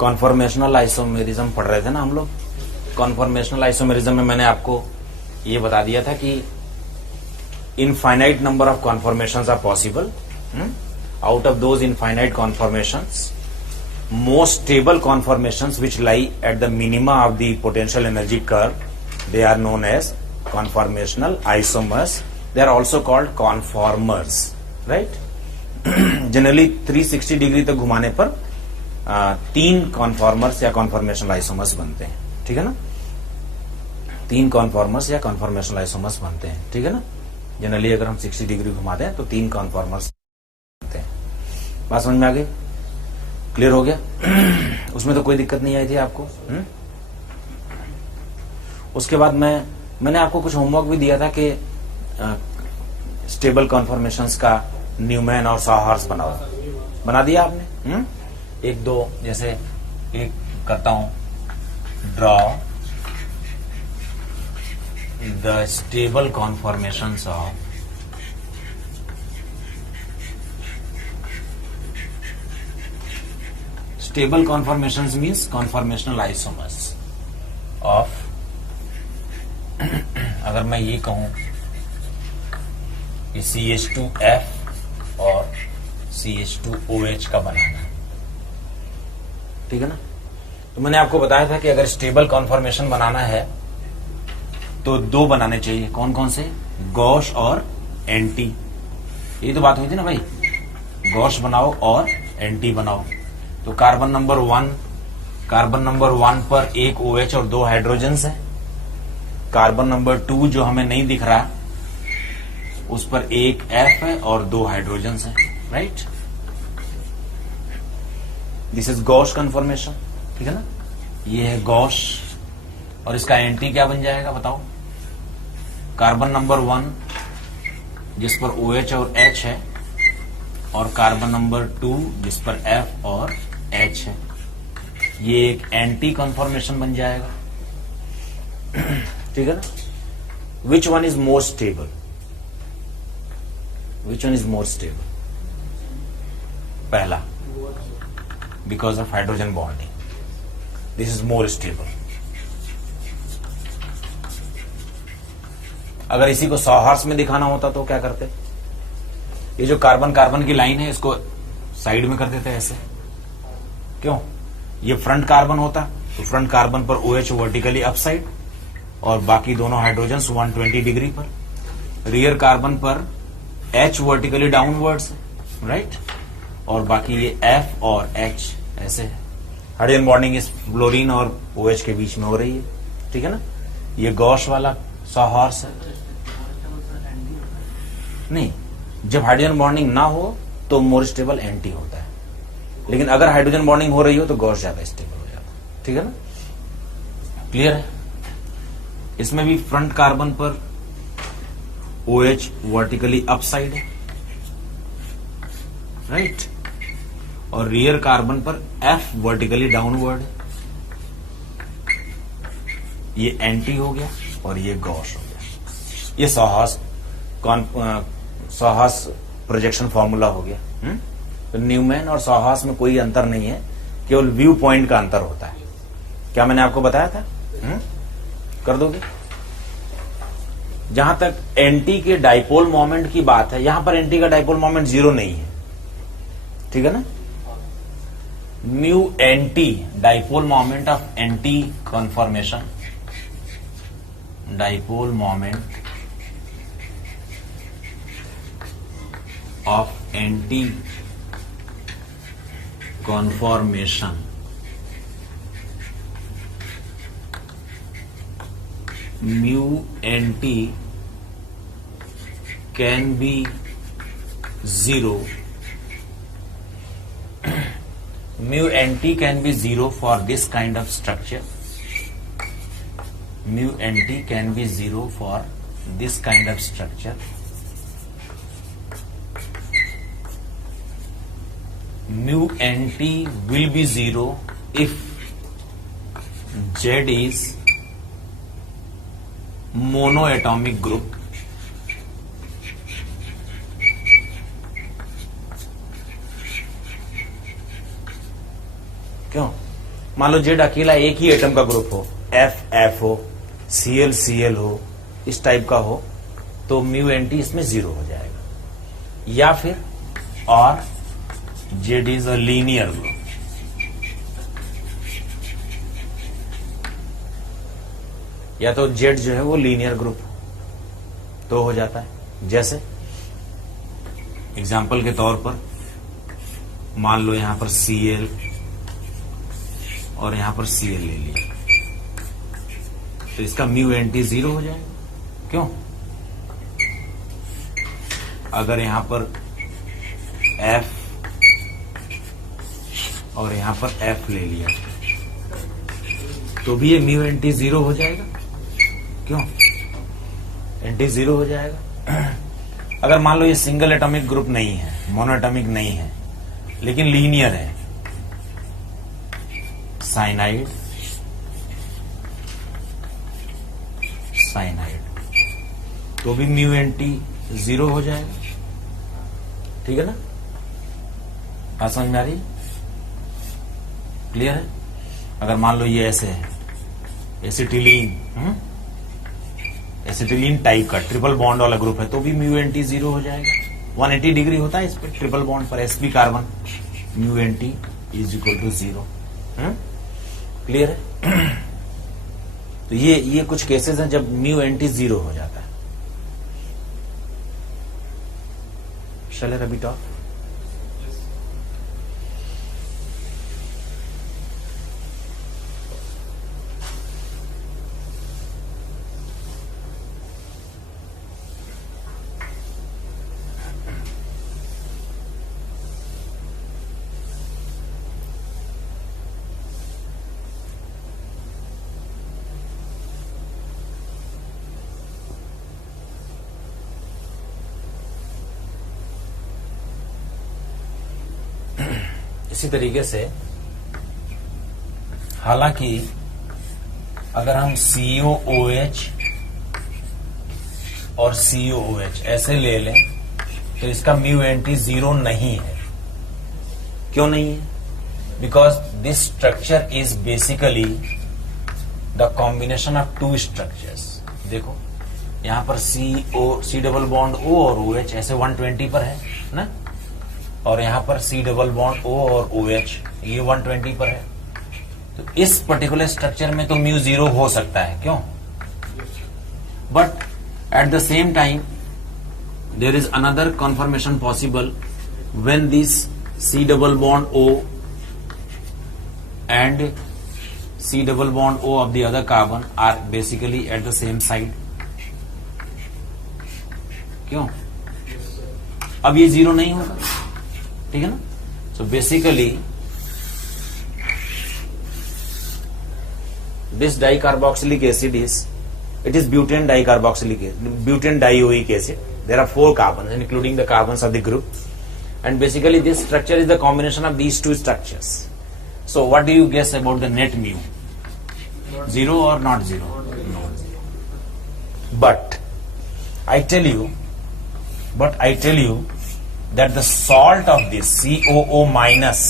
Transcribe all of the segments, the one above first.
Conformational isomerism पढ़ रहे थे ना हम लोग। कॉन्फॉर्मेशनल आइसोमेरिज्म में मैंने आपको ये बता दिया था कि infinite number of conformations are possible. Out of those infinite conformations, most stable conformations which lie at the minima of the potential energy curve, they are known as conformational isomers. They are also called conformers, right? Generally 360 degree तक घुमाने पर 3 conformers या conformational isomers बनते हैं, ठीक है ना। 3 conformers या कॉन्फॉर्मेशनल आइसोमर्स बनते हैं, ठीक है ना। जनरली अगर हम 60 डिग्री घुमाते हैं तो 3 कॉन्फॉर्मर्स बनते हैं। बात समझ में आ गई? क्लियर हो गया? उसमें तो कोई दिक्कत नहीं आई थी आपको? उसके बाद मैंने आपको कुछ होमवर्क भी दिया था कि स्टेबल कॉन्फॉर्मेशंस का न्यूमैन और सॉहर्स बनाओ। बना दिया आपने? एक दो, जैसे एक करता हूं, draw the stable conformations of stable conformations means conformational isomers of अगर मैं ये कहूं कि CH2F और CH2OH का बनाना, ठीक है ना। तो मैंने आपको बताया था कि अगर स्टेबल कॉन्फॉर्मेशन बनाना है तो 2 बनाने चाहिए। कौन कौन से? गॉश और एंटी। यही तो बात हुई थी ना भाई, गॉश बनाओ और एंटी बनाओ। तो कार्बन नंबर 1 पर एक OH और 2 हाइड्रोजन्स है। कार्बन नंबर 2 जो हमें नहीं दिख रहा, उस पर एक F है और 2 हाइड्रोजन्स है, right. This is gosh conformation, ठीक है ना। ये है गॉश, और इसका एंटी क्या बन जाएगा बताओ? कार्बन नंबर 1 जिस पर OH और H है, और कार्बन नंबर 2 जिस पर F और H है, ये एक एंटी कॉन्फॉर्मेशन बन जाएगा, ठीक है ना। Which one is more stable? Which one is more stable? पहला, because of hydrogen bonding, this is more stable. अगर इसी को सॉहर्स में दिखाना होता तो क्या करते? ये जो कार्बन कार्बन की लाइन है इसको साइड में कर देते ऐसे। क्यों? ये फ्रंट कार्बन होता तो फ्रंट कार्बन पर OH वर्टिकली अपसाइड और बाकी दोनों हाइड्रोजन 120 डिग्री पर, रियर कार्बन पर H वर्टिकली डाउनवर्ड्स, राइट, और बाकी ये F और H ऐसे है। हाइड्रोजन बॉन्डिंग इस फ्लोरीन और OH के बीच में हो रही है, ठीक है ना। ये गॉश वाला सॉहर्स है। नहीं, जब हाइड्रोजन बॉन्डिंग ना हो तो मोर स्टेबल एंटी होता है, लेकिन अगर हाइड्रोजन बॉन्डिंग हो रही हो तो गॉश ज्यादा स्टेबल हो जाता है, ठीक है ना। क्लियर है? इसमें भी फ्रंट कार्बन पर OH वर्टिकली अपसाइड है, राइट, और रियर कार्बन पर F वर्टिकली डाउनवर्ड है। ये एंटी हो गया और ये गॉश हो गया। ये सॉहर्स प्रोजेक्शन फॉर्मूला हो गया। तो न्यूमैन और सॉहर्स में कोई अंतर नहीं है, केवल व्यू पॉइंट का अंतर होता है। क्या मैंने आपको बताया था? कर दोगे? जहां तक एंटी के डाइपोल मोमेंट की बात है, यहां पर एंटी का डाइपोल मोमेंट 0 नहीं है, ठीक है ना। Mu anti, dipole moment of anti conformation, dipole moment of anti conformation mu anti can be 0. Mu anti can be 0 for this kind of structure. Mu anti can be 0 for this kind of structure. Mu anti will be 0 if Z is monoatomic group क्यों? मान लो Z अकेला एक ही atom का group हो, F F हो, CL CL हो, इस type का हो, तो म्यू एनटी इसमें 0 हो जाएगा। या फिर और Z is a linear group, या तो जेड जो है वो लीनियर ग्रुप तो हो जाता है। जैसे एग्जाम्पल के तौर पर मान लो यहां पर Cl और यहां पर Cl ले लिया, तो इसका म्यू एनटी 0 हो जाएगा। क्यों? अगर यहां पर F और यहां पर F ले लिया तो भी ये म्यू एनटी 0 हो जाएगा। क्यों? एनटी 0 हो जाएगा। अगर मान लो ये सिंगल एटॉमिक ग्रुप नहीं है, मोनोएटॉमिक नहीं है, लेकिन लीनियर है, साइनाइड तो भी म्यू एनटी 0 हो जाएगा। ठीक है ना? बात समझ में आ रही है? क्लियर है? अगर मान लो ये ऐसे है, एसिटिलीन टाइप का ट्रिपल बॉन्ड वाला ग्रुप है, तो भी म्यू एनटी 0 हो जाएगा। 180 डिग्री होता है इस पे ट्रिपल बॉन्ड पर, sp carbon, mu n t is equal to 0। Clear है? तो ये कुछ केसेस हैं जब म्यू एनटी 0 हो जाता है। शैल रवि टॉक। इसी तरीके से हालांकि अगर हम COOH और COOH ऐसे ले लें तो इसका म्यू एनटी 0 नहीं है। क्यों नहीं है? Because this structure is basically the combination of two structures. देखो यहां पर C डबल बॉन्ड O और OH ऐसे 120 पर है ना, और यहां पर C डबल बॉन्ड O और OH ये 120 पर है। तो इस पर्टिकुलर स्ट्रक्चर में तो म्यू 0 हो सकता है। क्यों? But at the same time there is another conformation possible when this C double bond O and C double bond O of the other carbon are basically at the same side. क्यों? अब ये 0 नहीं होगा। ठीक है ना? So basically this dicarboxylic acid it is butane dicarboxylic butane dioic acid. There are 4 carbon including the carbons of the group, and basically this structure is the combination of these two structures. So what do you guess about the net mu? 0 or not 0? But I tell you that the salt of this COO minus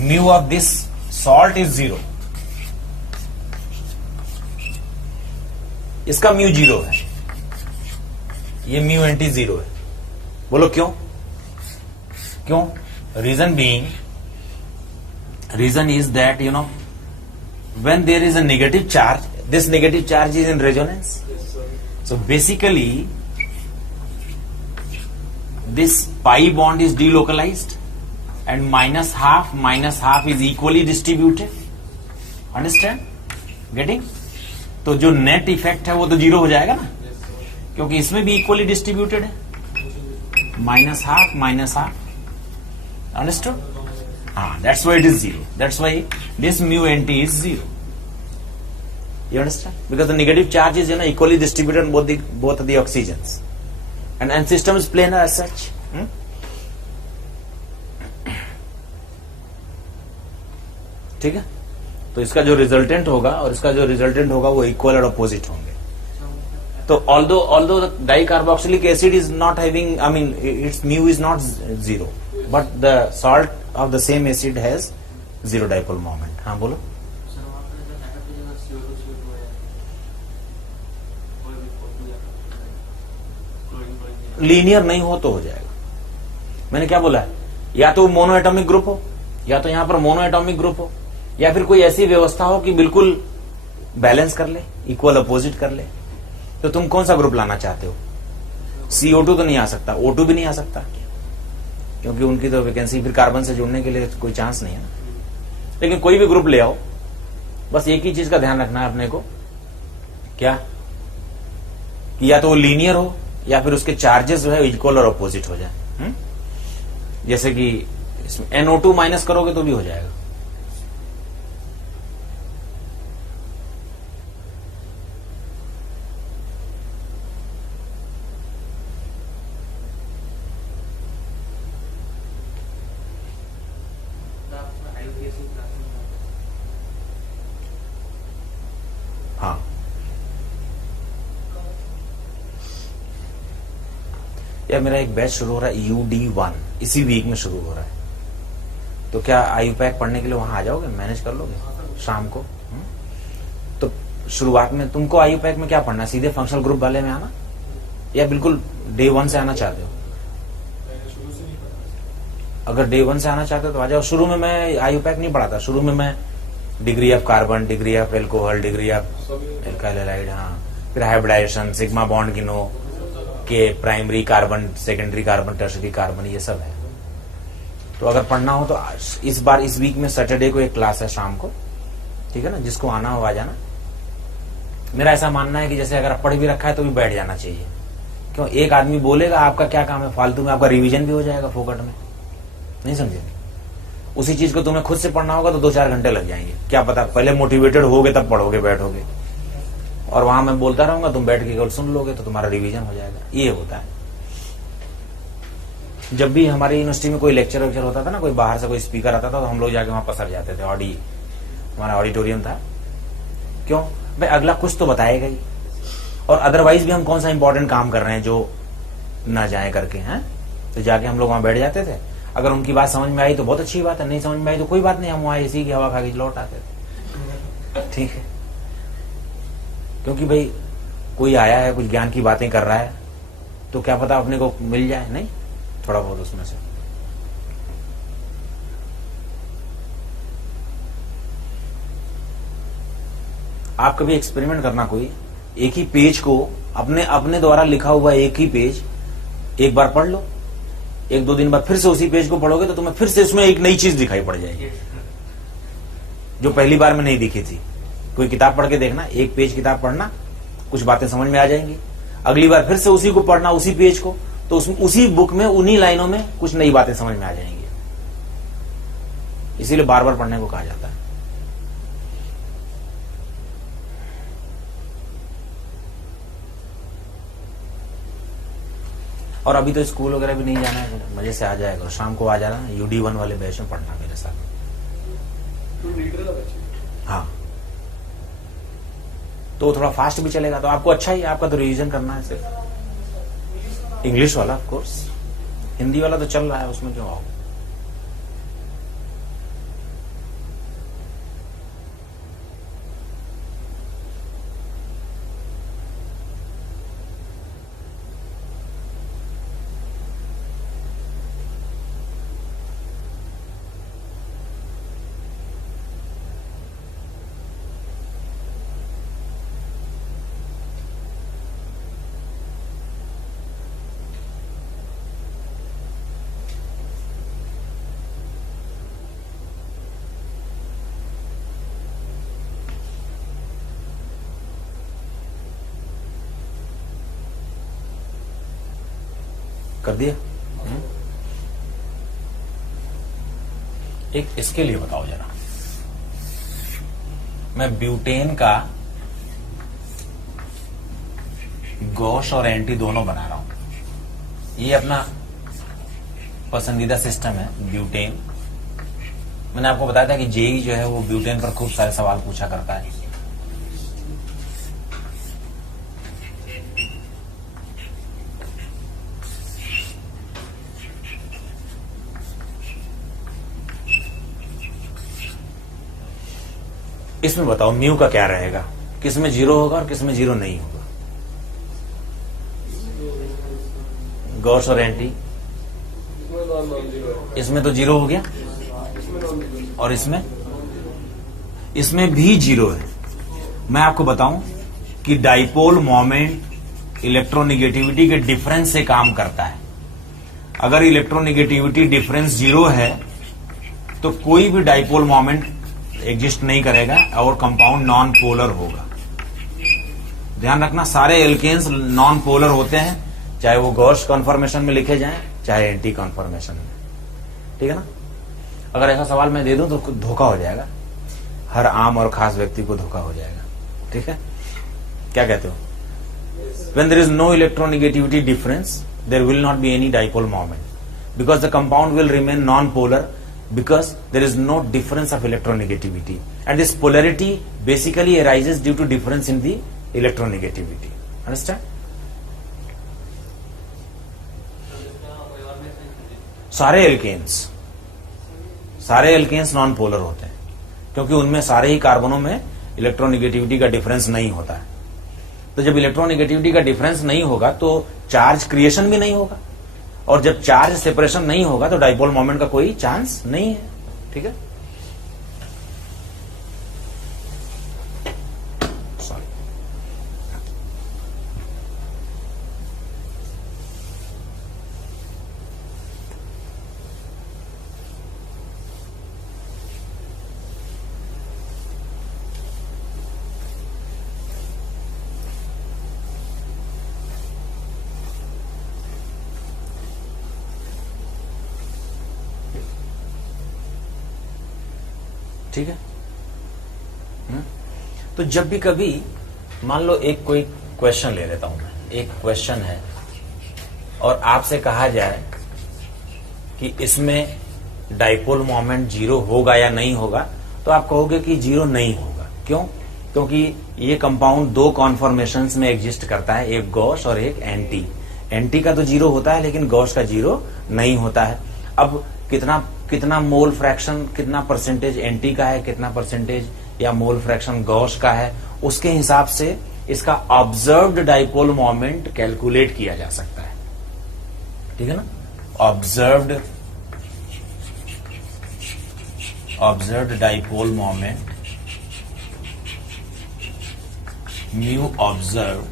mu of this salt is 0. इसका mu 0 है, ये mu n t 0 है। बोलो क्यों? क्यों? reason is that when there is a negative charge, this negative charge is in resonance. So basically this pi bond is delocalized and minus half is equally distributed. Understand? Getting? तो जो net effect है वो तो 0 हो जाएगा ना, क्योंकि इसमें भी इक्वली डिस्ट्रीब्यूटेड है। Minus half. अंडरस्टूड? हाँ, that's why it is 0. That's why this mu n t is 0. You understand? Because the negative charge is equally distributed on both of the oxygens, and system is planar as such. ठीक है? तो इसका जो resultant होगा और इसका जो resultant होगा वो इक्वल और अपोजिट होंगे। तो although the dicarboxylic acid is not having, its mu is not 0, but the salt of the same acid has zero dipole moment. हाँ बोलो। सर वहाँ पे जो है तो जगह CO2 CO2 है कोई भी फोटो या क्लोरीन लीनियर नहीं हो तो हो जाएगा। मैंने क्या बोला है, या तो मोनो एटॉमिक ग्रुप हो, या तो यहां पर मोनो एटॉमिक ग्रुप हो, या फिर कोई ऐसी व्यवस्था हो कि बिल्कुल बैलेंस कर ले, इक्वल अपोजिट कर ले। तो तुम कौन सा ग्रुप लाना चाहते हो? CO2 तो नहीं आ सकता, O2 भी नहीं आ सकता, क्योंकि उनकी तो वैकेंसी फिर कार्बन से जुड़ने के लिए कोई चांस नहीं है ना। लेकिन कोई भी ग्रुप ले आओ, बस एक ही चीज का ध्यान रखना है अपने को, क्या कि या तो वो लीनियर हो या फिर उसके चार्जेस जो है इक्वल और अपोजिट हो जाए। जैसे कि इसमें NO2 माइनस करोगे तो भी हो जाएगा। हाँ, या मेरा एक बैच शुरू हो रहा है UD1, इसी वीक में शुरू हो रहा है। तो क्या IUPAC पढ़ने के लिए वहां आ जाओगे, मैनेज कर लोगे शाम को? तो शुरुआत में तुमको IUPAC में क्या पढ़ना है, सीधे फंक्शनल ग्रुप वाले में आना, या बिल्कुल डे 1 से आना चाहते हो? अगर डे 1 से आना चाहते हो तो आ जाओ। शुरू में मैं IUPAC नहीं पढ़ाता, शुरू में मैं degree of carbon, degree of alcohol, degree of alkyl halide, हाँ, फिर हाइब्रिडाइजेशन, सिग्मा बॉन्ड गिनो के, primary carbon, secondary carbon, tertiary carbon, ये सब है। तो अगर पढ़ना हो तो इस बार इस वीक में सैटरडे को एक क्लास है शाम को, ठीक है ना, जिसको आना हो आ जाना। मेरा ऐसा मानना है कि जैसे अगर पढ़ भी रखा है तो भी बैठ जाना चाहिए। क्यों, एक आदमी बोलेगा, आपका क्या काम है, फालतू में आपका रिवीजन भी हो जाएगा फोकट में, नहीं समझे? उसी चीज को तुम्हें खुद से पढ़ना होगा तो 2-4 घंटे लग जाएंगे। क्या पता पहले मोटिवेटेड होगे तब पढ़ोगे, बैठोगे, और वहां मैं बोलता रहूंगा, तुम बैठ के केवल सुन लोगे तो तुम्हारा रिवीजन हो जाएगा। ये होता है। जब भी हमारी यूनिवर्सिटी में कोई लेक्चर वेक्चर होता था ना, कोई बाहर से कोई स्पीकर आता था, तो हम लोग जाके वहां पसर जाते थे। हमारा ऑडिटोरियम था। क्यों भाई, अगला कुछ तो बताएगा ही, और अदरवाइज भी हम कौन सा इंपॉर्टेंट काम कर रहे हैं जो ना जाए करके हैं। तो जाके हम लोग वहां बैठ जाते थे। अगर उनकी बात समझ में आई तो बहुत अच्छी बात है, नहीं समझ में आई तो कोई बात नहीं, हम वहां एसी की हवा खा के लौट आते थे। ठीक है, क्योंकि भाई कोई आया है, कुछ ज्ञान की बातें कर रहा है, तो क्या पता अपने को मिल जाए नहीं थोड़ा बहुत उसमें से। आप कभी एक्सपेरिमेंट करना, कोई एक ही पेज को अपने द्वारा लिखा हुआ एक ही पेज एक बार पढ़ लो, 1-2 दिन बाद फिर से उसी पेज को पढ़ोगे तो तुम्हें फिर से उसमें एक नई चीज दिखाई पड़ जाएगी जो पहली बार में नहीं दिखी थी। कोई किताब पढ़ के देखना, एक पेज किताब पढ़ना, कुछ बातें समझ में आ जाएंगी। अगली बार फिर से उसी को पढ़ना, उसी पेज को, तो उसमें उसी बुक में उन्हीं लाइनों में कुछ नई बातें समझ में आ जाएंगी। इसीलिए बार बार पढ़ने को कहा जाता है। और अभी तो स्कूल वगैरह भी नहीं जाना है, मजे से आ जाएगा। शाम को आ जाना, UD1 वाले बैच में पढ़ना मेरे साथ। हाँ, तो थोड़ा फास्ट भी चलेगा तो आपको अच्छा ही, आपका तो रिवीजन करना है सिर्फ। इंग्लिश वाला ऑफ कोर्स, हिंदी वाला तो चल रहा है, उसमें क्यों आओ। कर दिया। एक इसके लिए बताओ जरा, मैं ब्यूटेन का गॉश और एंटी दोनों बना रहा हूं। ये अपना पसंदीदा सिस्टम है ब्यूटेन। मैंने आपको बताया था कि जेई जो है वो ब्यूटेन पर खूब सारे सवाल पूछा करता है। इसमें बताओ म्यू का क्या रहेगा, किस में 0 होगा और किस में 0 नहीं होगा? गॉस और एंटी, इसमें तो 0 हो गया और इसमें भी 0 है। मैं आपको बताऊं कि डाइपोल मोमेंट इलेक्ट्रोनेगेटिविटी के डिफरेंस से काम करता है। अगर इलेक्ट्रोनेगेटिविटी डिफरेंस 0 है तो कोई भी डाइपोल मोमेंट एग्जिस्ट नहीं करेगा और कंपाउंड नॉन पोलर होगा। ध्यान रखना, सारे एल्केन्स नॉन पोलर होते हैं, चाहे वो गॉस कॉन्फॉर्मेशन में लिखे जाएं चाहे एंटी कॉन्फॉर्मेशन में, ठीक है ना। अगर ऐसा सवाल मैं दे दूं तो धोखा हो जाएगा, हर आम और खास व्यक्ति को धोखा हो जाएगा, ठीक है। क्या कहते हो? When there is no electronegativity difference, there will not be any dipole moment because the compound will remain non-polar because there is no difference of electronegativity, and this polarity basically arises due to difference in the electronegativity. Understand? सारे alkanes non polar होते हैं क्योंकि उनमें सारे ही कार्बनों में electronegativity का difference नहीं होता है। तो जब इलेक्ट्रोनेगेटिविटी का डिफरेंस नहीं होगा तो चार्ज क्रिएशन भी नहीं होगा, और जब चार्ज सेपरेशन नहीं होगा तो डाइपोल मोमेंट का कोई चांस नहीं है, ठीक है। सॉरी, ठीक है। तो जब भी कभी मान लो एक कोई क्वेश्चन ले लेता हूं मैं, एक क्वेश्चन है और आपसे कहा जाए कि इसमें डाइपोल मोमेंट 0 होगा या नहीं होगा, तो आप कहोगे कि 0 नहीं होगा। क्यों? क्योंकि ये कंपाउंड 2 कॉन्फॉर्मेशंस में एग्जिस्ट करता है, एक गॉस और एक एंटी। एंटी का तो 0 होता है लेकिन गॉस का 0 नहीं होता है। अब कितना मोल फ्रैक्शन, कितना परसेंटेज एंटी का है, कितना परसेंटेज या मोल फ्रैक्शन गॉस का है, उसके हिसाब से इसका ऑब्जर्व्ड डाइपोल मोमेंट कैलकुलेट किया जा सकता है, ठीक है ना। Observed dipole moment mu observe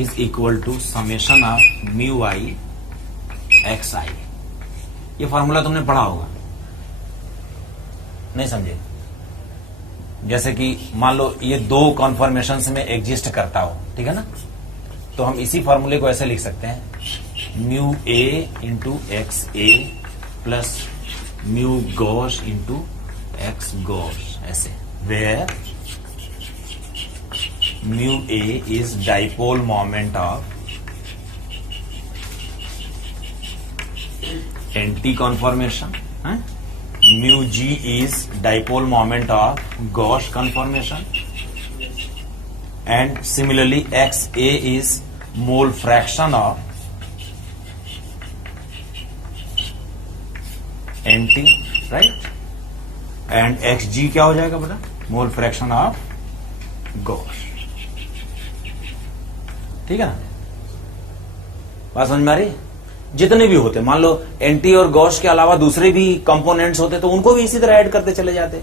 is equal to summation of mu I X I. ये फॉर्मूला तुमने पढ़ा होगा, नहीं समझे? जैसे कि मान लो ये 2 कॉन्फॉर्मेशंस में एग्जिस्ट करता हो, ठीक है ना, तो हम इसी फॉर्मूले को ऐसे लिख सकते हैं, mu A into X A plus mu gauche into X gauche, ऐसे, where mu A is dipole moment of anti conformation, mu G is dipole moment of gauche conformation, and similarly X A is mole fraction of anti, right, and X G क्या हो जाएगा बेटा? मोल fraction of Gauss, ठीक है ना। बात समझ में आ रही? जितने भी होते, मान लो एंटी और गॉस के अलावा दूसरे भी कंपोनेंट्स होते तो उनको भी इसी तरह ऐड करते चले जाते।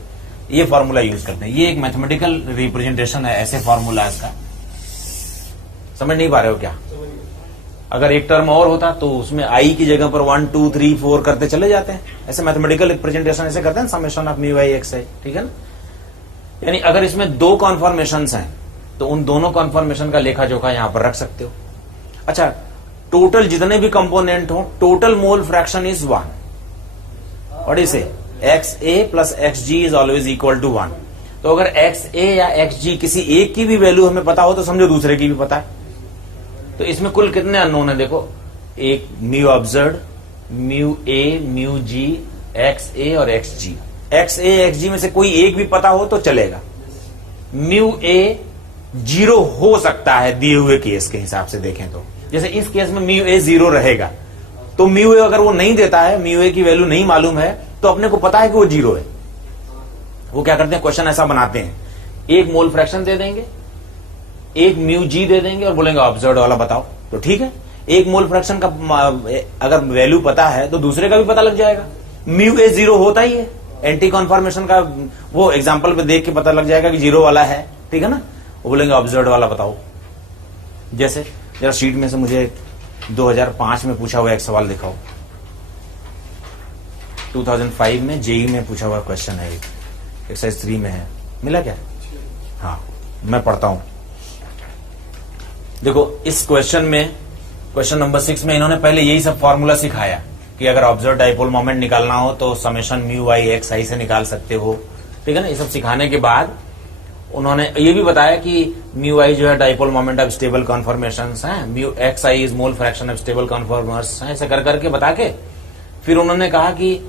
ये फॉर्मूला यूज करते हैं, ये एक मैथमेटिकल रिप्रेजेंटेशन है, ऐसे फॉर्मूला इसका। समझ नहीं पा रहे हो क्या? अगर एक टर्म और होता तो उसमें आई की जगह पर 1 2 3 4 करते चले जाते हैं, ऐसे मैथमेटिकल रिप्रेजेंटेशन ऐसे करते हैं, summation of mu I X I, ठीक है ना। यानी अगर इसमें 2 कॉन्फॉर्मेशंस हैं तो उन दोनों कॉन्फॉर्मेशन का लेखा जोखा यहां पर रख सकते हो। अच्छा, टोटल जितने भी कंपोनेंट हो, टोटल मोल फ्रैक्शन इज 1, और इसे X A plus X G is always equal to 1। तो अगर एक्स ए या एक्स जी किसी एक की भी वैल्यू हमें पता हो तो समझो दूसरे की भी पता है। तो इसमें कुल कितने अननोन है? देखो, एक mu observed, mu A, mu G, x ए और एक्स जी। एक्स ए एक्स जी में से कोई एक भी पता हो तो चलेगा। म्यू ए 0 हो सकता है दिए हुए केस के हिसाब से देखें तो, जैसे इस केस में म्यू ए 0 रहेगा, तो म्यू ए अगर वो नहीं देता है, म्यू ए की वैल्यू नहीं मालूम है, तो अपने को पता है कि वो 0 है, वो क्या करते हैं, क्वेश्चन ऐसा बनाते हैं, एक मोल फ्रैक्शन दे देंगे, एक म्यू जी दे देंगे और बोलेंगे ऑब्जर्व्ड वाला बताओ। तो ठीक है, एक मोल फ्रैक्शन का अगर वैल्यू पता है तो दूसरे का भी पता लग जाएगा। म्यू ए 0 होता ही है, एंटी कॉन्फर्मेशन का वो एग्जांपल पे देख के पता लग जाएगा कि 0 वाला है, ठीक है ना। वो बोलेंगे ऑब्जर्व्ड वाला बताओ। जैसे जरा शीट में से मुझे 2005 में पूछा हुआ एक सवाल दिखाओ, 2005 में जेई में पूछा हुआ क्वेश्चन है, एक एक्सरसाइज 3 में है, मिला क्या? हाँ, मैं पढ़ता हूं। देखो इस क्वेश्चन में, क्वेश्चन नंबर 6 में इन्होंने पहले यही सब फॉर्मूला सिखाया कि अगर ऑब्जर्व डाइपोल मोमेंट निकालना हो तो समेशन म्यू आई एक्स आई से निकाल सकते हो, ठीक है ना। ये सब सिखाने के बाद उन्होंने ये भी बताया कि म्यू आई जो है dipole moment of stable conformations हैं, mu X I is mole fraction of stable conformers हैं, ऐसे कर करके बता के फिर उन्होंने कहा कि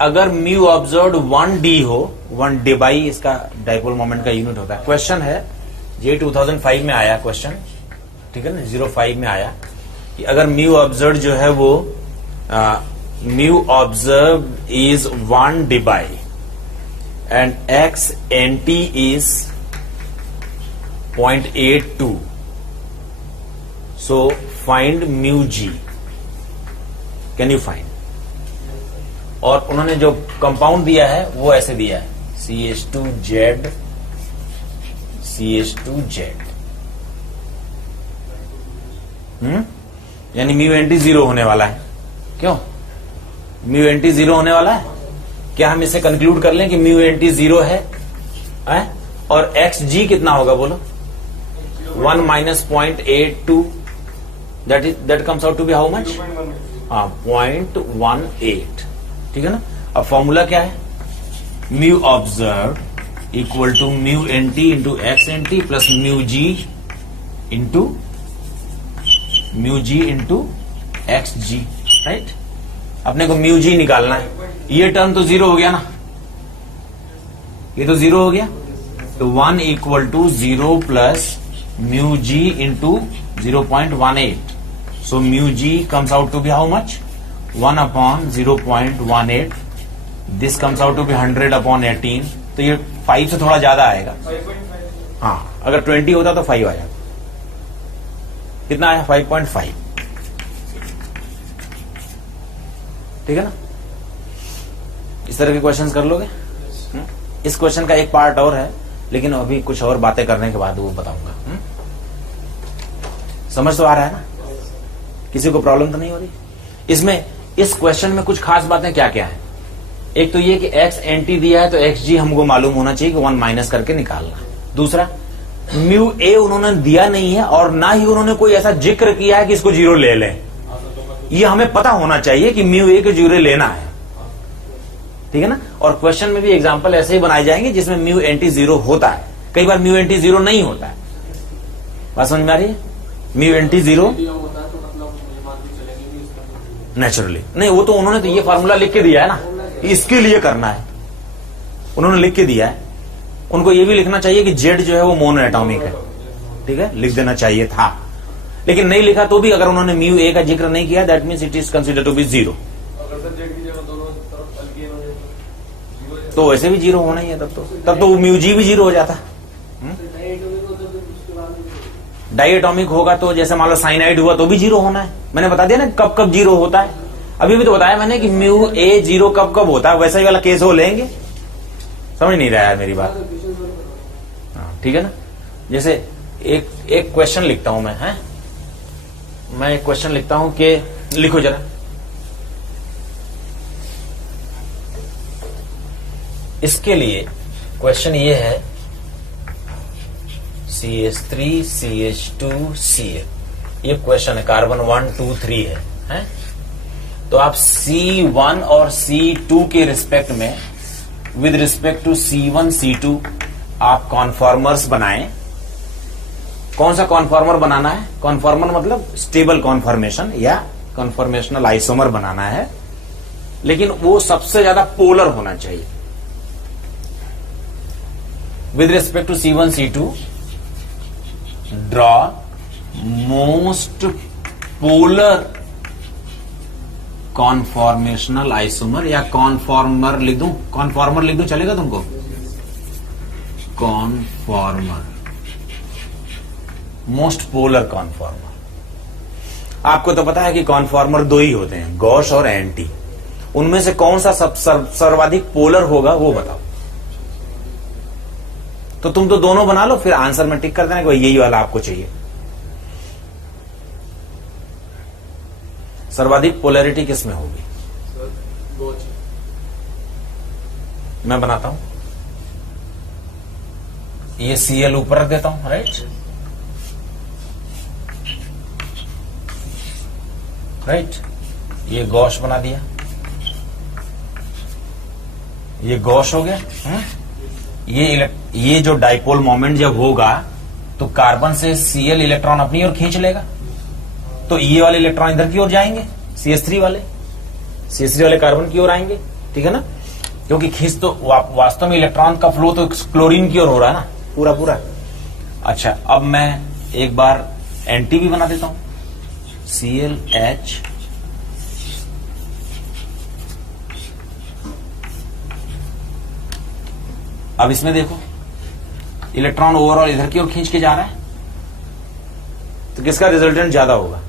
अगर म्यू ऑब्जर्व्ड 1d हो, 1d बाई इसका डाइपोल मोमेंट का यूनिट होता है। क्वेश्चन है ये 2005 में आया क्वेश्चन, ठीक है ना, 05 में आया कि अगर म्यू ऑब्जर्व जो है वो mu observe is 1d by and X N T is 0.82, so find mu G, can you find. और उन्होंने जो कंपाउंड दिया है वो ऐसे दिया है CH2Z CH2Z, यानी म्यू एन टी 0 होने वाला है। क्यों म्यू एन टी 0 होने वाला है? क्या हम इसे कंक्लूड कर लें कि म्यू एन टी 0 है? और एक्स जी कितना होगा बोलो? 1 minus 0.82, that comes out to be how much? 0.18, ठीक है ना। अब फॉर्मूला क्या है? Mu observe equal to mu N T into X N T plus mu G into X G, right. अपने को म्यू जी निकालना है। ये टर्म तो 0 हो गया ना, ये तो 0 हो गया, तो 1 equal to 0 plus mu G into 0.18, so mu G comes out to be how much? 1 upon 0.18, this comes out to be 100 upon 18, तो ये 5 से थोड़ा ज्यादा आएगा। हाँ, अगर 20 होता तो 5 आ जाता। कितना आया? 5.5, ठीक है ना। इस तरह के क्वेश्चंस कर लोगे। इस क्वेश्चन का एक पार्ट और है, लेकिन अभी कुछ और बातें करने के बाद वो बताऊंगा। समझ तो आ रहा है ना? किसी को प्रॉब्लम तो नहीं हो रही इसमें? इस क्वेश्चन में कुछ खास बातें क्या क्या है? एक तो ये कि एक्स एन टी दिया है तो एक्स जी हमको मालूम होना चाहिए कि 1 माइनस करके निकालना। दूसरा, म्यू ए उन्होंने दिया नहीं है और ना ही उन्होंने कोई ऐसा जिक्र किया है कि इसको 0 ले लें। ये हमें पता होना चाहिए कि म्यू ए को 0 लेना है, ठीक है ना। और क्वेश्चन में भी एग्जांपल ऐसे ही बनाए जाएंगे जिसमें म्यू एन टी 0 होता है। कई बार म्यू एन टी 0 नहीं होता है। बात समझ में आ रही है? म्यू एन टी 0 नेचुरली नहीं, वो तो उन्होंने तो ये फार्मूला लिख के दिया है ना, इसके लिए करना है, उन्होंने लिख के दिया है। उनको ये भी लिखना चाहिए कि जेड जो है वो मोनो एटॉमिक है, ठीक है, लिख देना चाहिए था, लेकिन नहीं लिखा तो भी अगर उन्होंने म्यू ए का जिक्र नहीं किया that means it is considered to be 0। तो वैसे भी 0 होना ही है, तब तो म्यू जी भी 0 हो जाता। डाइएटॉमिक होगा तो जैसे मान लो साइनाइड हुआ तो भी 0 होना है। मैंने बता दिया ना कब कब 0 होता है, अभी भी तो बताया मैंने कि म्यू ए 0 कब कब होता है। वैसा ही वाला केस हो लेंगे। समझ नहीं रहा है मेरी बात? ठीक है ना। जैसे एक क्वेश्चन लिखता हूं मैं एक क्वेश्चन लिखता हूं कि लिखो जरा, इसके लिए क्वेश्चन ये है CH3 CH2 Cl, ये क्वेश्चन है, कार्बन 1 2 3 है? तो आप C1 और C2 के रिस्पेक्ट में with respect to C1 C2 आप कॉन्फॉर्मर्स बनाएं। कौन सा कॉन्फॉर्मर बनाना है? कॉन्फॉर्मर मतलब स्टेबल कॉन्फॉर्मेशन या कॉन्फॉर्मेशनल आइसोमर बनाना है, लेकिन वो सबसे ज्यादा पोलर होना चाहिए। With respect to C1 C2 draw most polar conformational isomer, या कॉन्फॉर्मर लिख दूं? कॉन्फॉर्मर लिख दूं, चलेगा तुमको? Conformer, most polar conformer. आपको तो पता है कि कॉन्फॉर्मर दो ही होते हैं, गॉश और एंटी। उनमें से कौन सा सर्वाधिक पोलर होगा वो बताओ। तो तुम तो दोनों बना लो, फिर आंसर में टिक कर देना कि यही वाला आपको चाहिए। सर्वाधिक पोलैरिटी किसमें होगी? मैं बनाता हूं, ये Cl ऊपर रख देता हूं, राइट राइट। ये गॉश बना दिया, ये गॉश हो गया। ये जो डाइपोल मोमेंट जब होगा तो कार्बन से Cl इलेक्ट्रॉन अपनी ओर खींच लेगा, तो ये वाले इलेक्ट्रॉन इधर की ओर जाएंगे, CH3 वाले कार्बन की ओर आएंगे, ठीक है ना। क्योंकि खींच तो वास्तव में इलेक्ट्रॉन का फ्लो तो क्लोरीन की ओर हो रहा है ना, पूरा पूरा। अच्छा, अब मैं एक बार एंटी भी बना देता हूं, ClH अब इसमें देखो इलेक्ट्रॉन ओवरऑल इधर की ओर खींच के जा रहा है, तो किसका रिजल्टेंट ज्यादा होगा?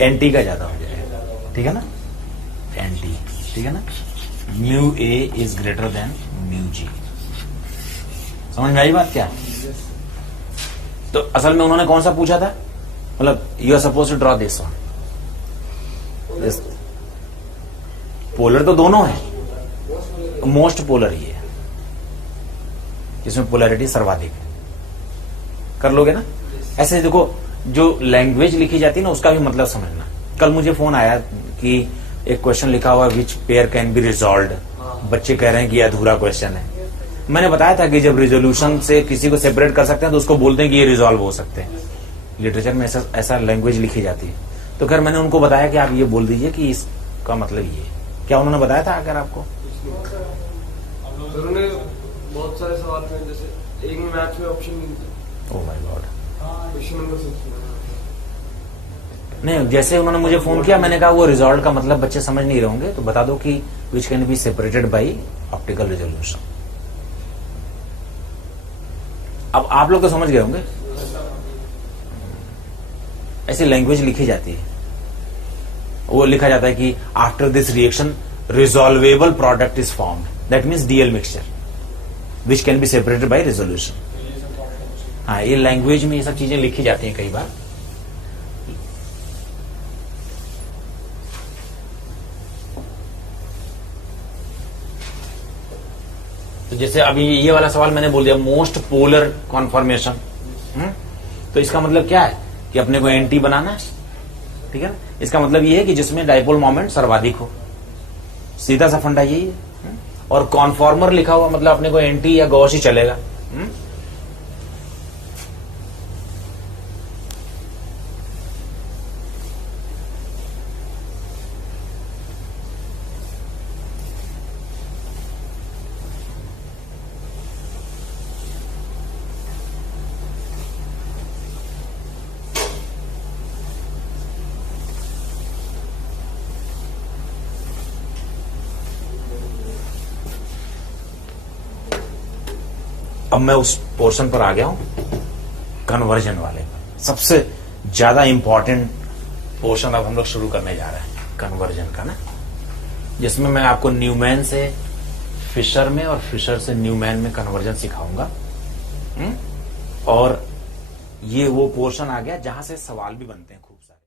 एंटी का ज्यादा हो जाएगा, ठीक है ना, एंटी, ठीक है ना। Mu A is greater than mu G. समझ में आई बात क्या? तो असल में उन्होंने कौन सा पूछा था? मतलब you are suppose to draw this one. Polar तो दोनों है, मोस्ट पोलर ही है, जिसमें पोलैरिटी सर्वाधिक है। कर लोगे ना? ऐसे देखो, जो लैंग्वेज लिखी जाती है ना, उसका भी मतलब समझना। कल मुझे फोन आया कि एक क्वेश्चन लिखा हुआ which pair can be resolved, बच्चे कह रहे हैं कि ये अधूरा क्वेश्चन है। मैंने बताया था कि जब रिजोल्यूशन से किसी को सेपरेट कर सकते हैं तो उसको बोलते हैं कि ये रिजॉल्व हो सकते हैं। लिटरेचर में ऐसा लैंग्वेज लिखी जाती है। तो खैर मैंने उनको बताया कि आप ये बोल दीजिए कि इसका मतलब ये। क्या उन्होंने बताया था अगर आपको? उन्होंने बहुत सारे सवाल में, जैसे एक में मैथ्स में ऑप्शन नहीं था। Oh my God. Question number 6 नहीं, जैसे उन्होंने मुझे फोन किया, मैंने कहा वो रिजॉल्व का मतलब बच्चे समझ नहीं रहे होंगे, तो बता दो कि विच can be separated by optical resolution. अब आप लोग तो समझ गए होंगे, ऐसी लैंग्वेज लिखी जाती है। वो लिखा जाता है कि after this reaction resolvable product is formed, that means DL mixture which can be separated by resolution. हाँ, ये लैंग्वेज में ये सब चीजें लिखी जाती हैं कई बार। तो जैसे अभी ये वाला सवाल मैंने बोल दिया, मोस्ट पोलर कॉन्फॉर्मेशन। तो इसका मतलब क्या है कि अपने को एंटी बनाना है, ठीक है ना। इसका मतलब ये है कि जिसमें डाइपोल मोमेंट सर्वाधिक हो, सीधा सा फंडा यही है। और कॉन्फॉर्मर लिखा हुआ मतलब अपने को एंटी या गॉश ही चलेगा। अब मैं उस पोर्शन पर आ गया हूं, कन्वर्जन वाले पर। सबसे ज्यादा इंपॉर्टेंट पोर्शन अब हम लोग शुरू करने जा रहे हैं, कन्वर्जन का ना, जिसमें मैं आपको न्यूमैन से फिशर में और फिशर से न्यूमैन में कन्वर्जन सिखाऊंगा। और ये वो पोर्शन आ गया जहां से सवाल भी बनते हैं खूब सारे।